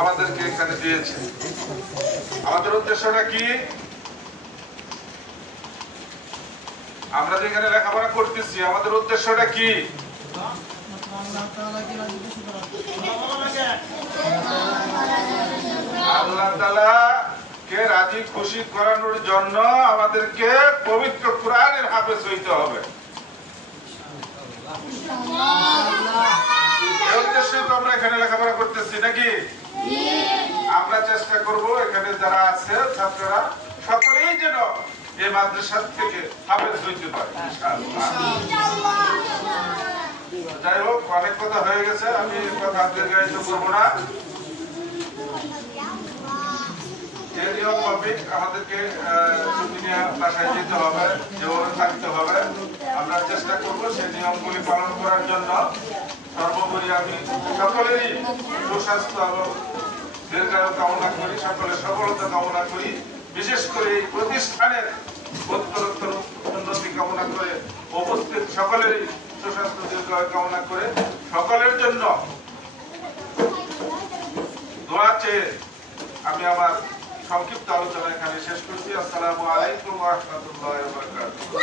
আমাদেরকে এখানে দিয়েছে। আমাদের উদ্দেশ্যটা কি? আমরা যেখানে লেখাপড়া করতেছি আমাদের উদ্দেশ্যটা কি? আল্লাহ তাআলা কে রাজি খুশি করানোর জন্য আমাদেরকে পবিত্র কোরআনের হাফেজ হইতে হবে। এই উদ্দেশ্যে তো আমরা এখানে লেখাপড়া করতেছি নাকি? আমরা চেষ্টা করব এখানে যারা আছে ছাত্ররা সকলেই যেন এই মাদ্রাসা থেকে হাফেজ হইতে পারে ইনশাআল্লাহ। যাই হোক, অনেক কথা হয়ে গেছে, আমি কথা দীর্ঘায়িত করবো না। যে নিয়ম মাফিক আমাদেরকে ছুটি নিয়ে বাসায় যেতে হবে, যেভাবে থাকতে হবে, আমরা চেষ্টা করবো সেই নিয়মগুলি পালন করার জন্য। সর্বোপরি আমি সকলেরই সুস্বাস্থ্য এবং দীর্ঘায়ু কামনা করি, সকলের সফলতা কামনা করি। বিশেষ করে এই প্রতিষ্ঠানের উত্তরোত্তর উন্নতি কামনা করে, উপস্থিত সকলেরই সুস্বাস্থ্য দীর্ঘায়ু কামনা করে সকলের জন্য দোয়া চেয়ে আমি আমার সংক্ষিপ্ত আলোচনা এখানে শেষ করছি। আসসালামু আলাইকুম ওয়া রাহমাতুল্লাহি ওয়া বারাকাতুহু।